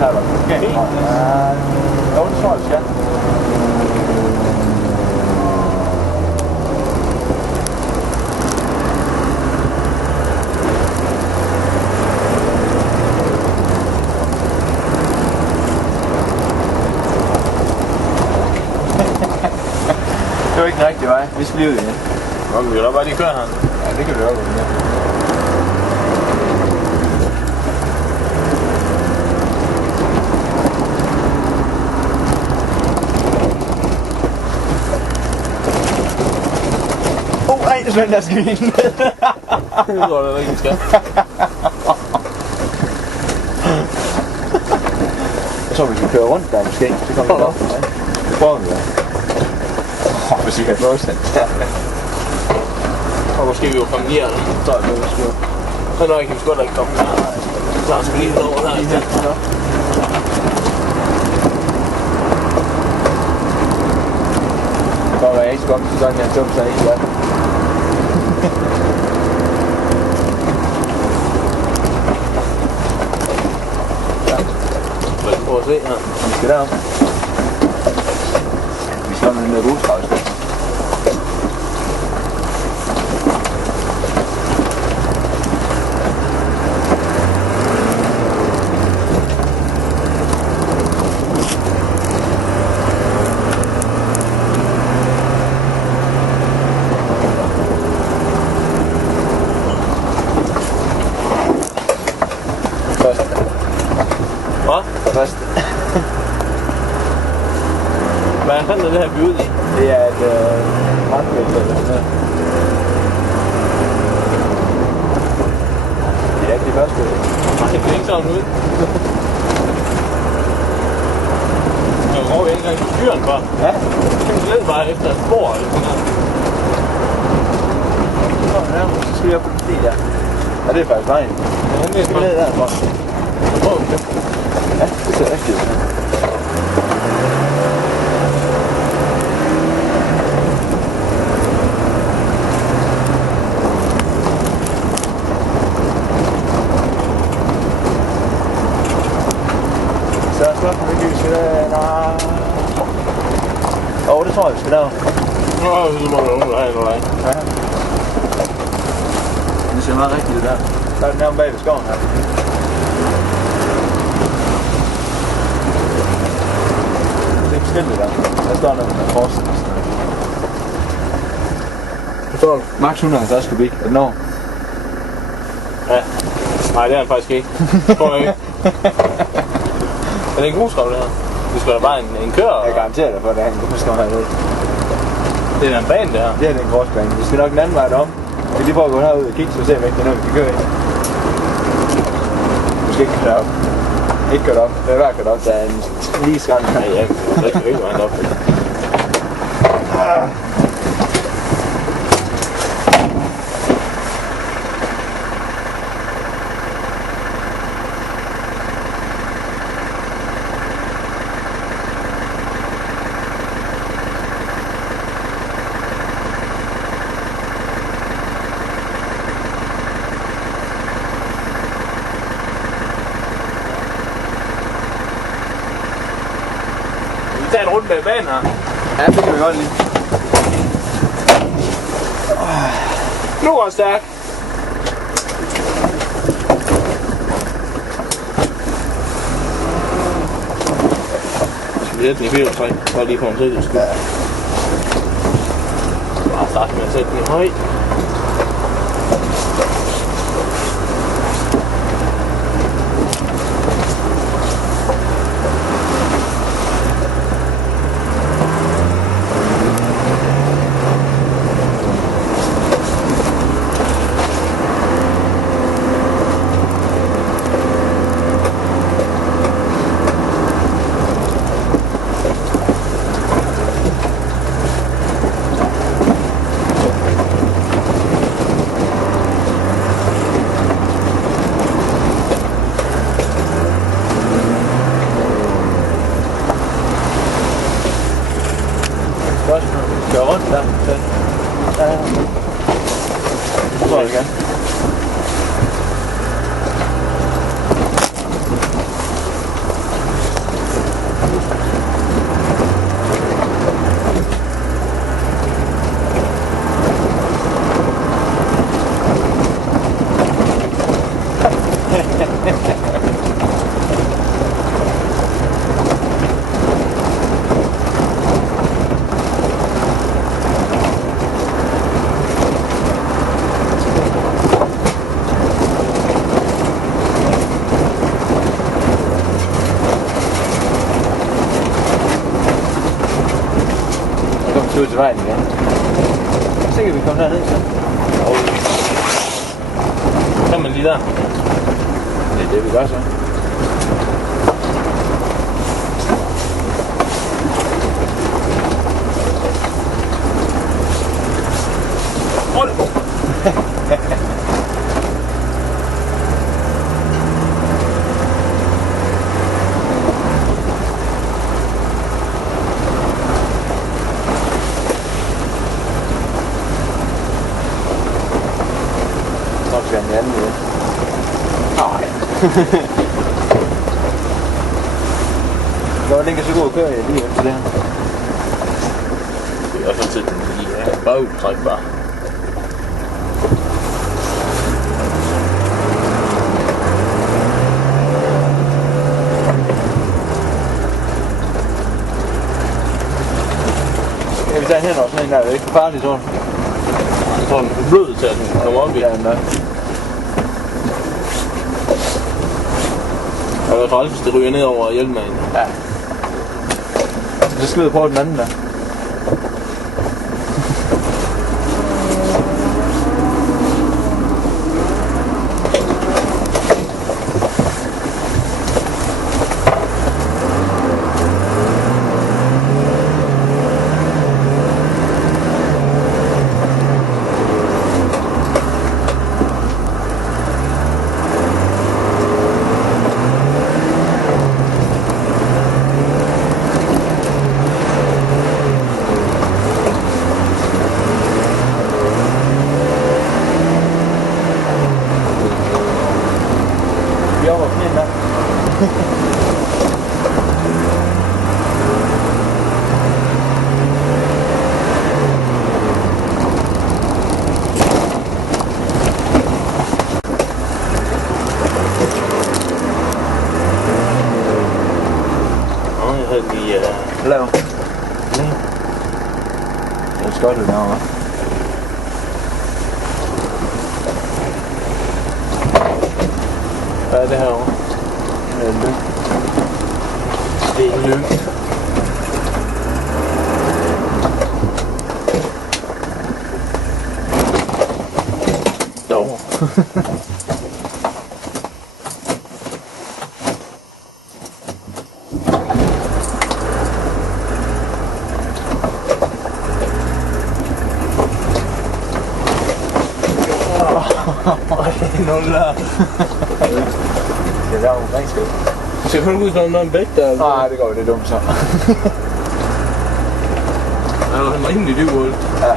Her var det. Okay. Jo, det tror jeg, vi skal. Det var ikke den rigtige vej. Vi skal lige ud igen. Nå, vi kan da bare lige køre her. Ja, det kan vi også gå med. Ej, det er sådan, der skal vi ind. Det tror jeg ikke, vi skal. Jeg tror, vi kan køre rundt der måske. Det kommer vi op. Det prøver vi da. Hvis vi kan få sådan. Og måske vi jo komme lige her. Så er det noget, vi skal. Så når kan vi sgu da ikke komme her. Så skal vi lige over her. Lige her. Det går, jeg ikke skal op til sådan, jeg tømmer sig ikke i hvert fald. Prøv at se her. Vi skal derop. Vi skal med den der grusgrav i stedet. Først. Hvad fanden er det her by ud i? Det er et brandvægt eller sådan noget. Det er ikke det første. Nej, det er ikke sådan ud. Jeg går ikke engang i styren for. Ja. Jeg led bare efter et spor eller sådan noget. Så skal vi op på den sti der. Ja, det er faktisk vejen. Ja, Så skal vi ned derfra. Prøv at se. Ja, det ser rigtigt ud. Så er spørgsmålet, hvilket vi skal der. Det tror jeg, vi skal der. Nå, så må du nogen, der har en vej. Ja. Det ser meget rigtigt ud der. Der er den her bag ved skoven her. Det er skiltet der. Der står noget med forsen og sådan noget. Hvad står du? Max 150 kubik. Er den over? Ja. Nej, det er han faktisk ikke. Tror jeg ikke. Er det en grusgrav, det her? Det skal da bare en kører. Jeg garanterer dig for, at det er en grusgrav hernede. Det er en bane, det her. Det er en gråsbane. Vi skal nok den anden vej derom. Vi kan lige prøve at gå herud og kigge, så ser vi ikke, det er noget, vi kan køre i. Du skal ikke køre op. Ikke køre op. Det er værd at køre op. Der er en lige skrænd. Nej, jeg kan ikke helt vejen op. Tag en rundt med banen her. Ja, det kan vi godt lide. Nu er stærk. Skal vi sætte den i 4-3? Så lige på en sætte. Ja. Bare starte med at sætte den i høj. ud til vejen igen. Så kan vi komme derned så. Kan man lige der? Det er det, vi gør så. Hold på! Så skal den anden ud. Nej. Nå, den kan så gå og køre lige efter det her. Det er sådan set den lige bagtrækbar. Kan vi tage hen også sådan en der? Det er ikke for farligt, tror du? Jeg tror, den er for blød til at den kommer op i. Ja, den der. Og det er træls, hvis det ryger ned over hjelmanden. Ja. Så skal vi prøve den anden der. Vi er over på den der. Nå, jeg havde lige... Lav. Det er skottet derovre, hva'? Hvad er det herovre? Det er lyng. Det er lyng. Jo. Nuller. Det er jo omkring skal. Ser kun ud som en bæk der. Nej, det går jo, det er dumt så. Han er en rimelig dyb hul. Ja.